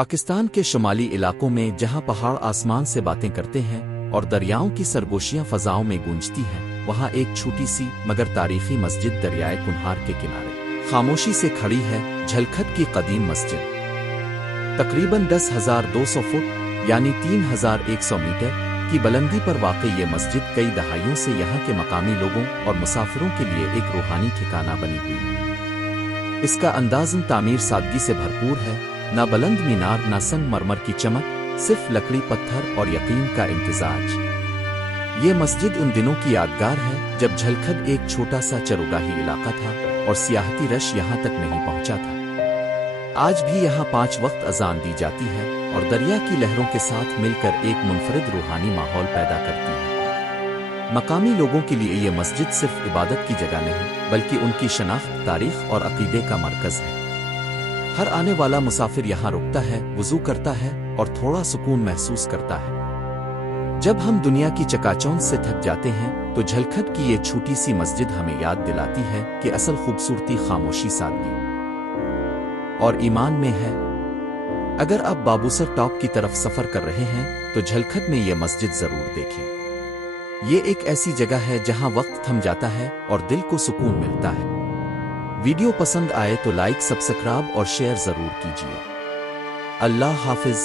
پاکستان کے شمالی علاقوں میں جہاں پہاڑ آسمان سے باتیں کرتے ہیں اور دریاؤں کی سرگوشیاں فضاؤں میں گونجتی ہیں، وہاں ایک چھوٹی سی مگر تاریخی مسجد دریائے کنہار کے کنارے خاموشی سے کھڑی ہے۔ جھلکھٹ کی قدیم مسجد تقریباً 10,200 فٹ یعنی 3,100 میٹر کی بلندی پر واقع یہ مسجد کئی دہائیوں سے یہاں کے مقامی لوگوں اور مسافروں کے لیے ایک روحانی ٹھکانہ بنی ہوئی ہے۔ اس کا اندازن تعمیر سادگی سے بھرپور ہے، نہ بلند مینار نہ سنگ مرمر کی چمک، صرف لکڑی پتھر اور یقین کا امتزاج۔ یہ مسجد ان دنوں کی یادگار ہے جب جھلکھٹ ایک چھوٹا سا چراگاہی علاقہ تھا اور سیاحتی رش یہاں تک نہیں پہنچا تھا۔ آج بھی یہاں 5 وقت اذان دی جاتی ہے اور دریا کی لہروں کے ساتھ مل کر ایک منفرد روحانی ماحول پیدا کرتی ہے۔ مقامی لوگوں کے لیے یہ مسجد صرف عبادت کی جگہ نہیں بلکہ ان کی شناخت، تاریخ اور عقیدے کا مرکز ہے۔ ہر آنے والا مسافر یہاں رکتا ہے، وضو کرتا ہے اور تھوڑا سکون محسوس کرتا ہے۔ جب ہم دنیا کی چکاچوند سے تھک جاتے ہیں تو جھلکھٹ کی یہ چھوٹی سی مسجد ہمیں یاد دلاتی ہے کہ اصل خوبصورتی خاموشی، سادگی اور ایمان میں ہے۔ اگر آپ بابوسر ٹاپ کی طرف سفر کر رہے ہیں تو جھلکھٹ میں یہ مسجد ضرور دیکھیں۔ یہ ایک ایسی جگہ ہے جہاں وقت تھم جاتا ہے اور دل کو سکون ملتا ہے۔ ویڈیو پسند آئے تو لائک، سبسکرائب اور شیئر ضرور کیجیے۔ اللہ حافظ۔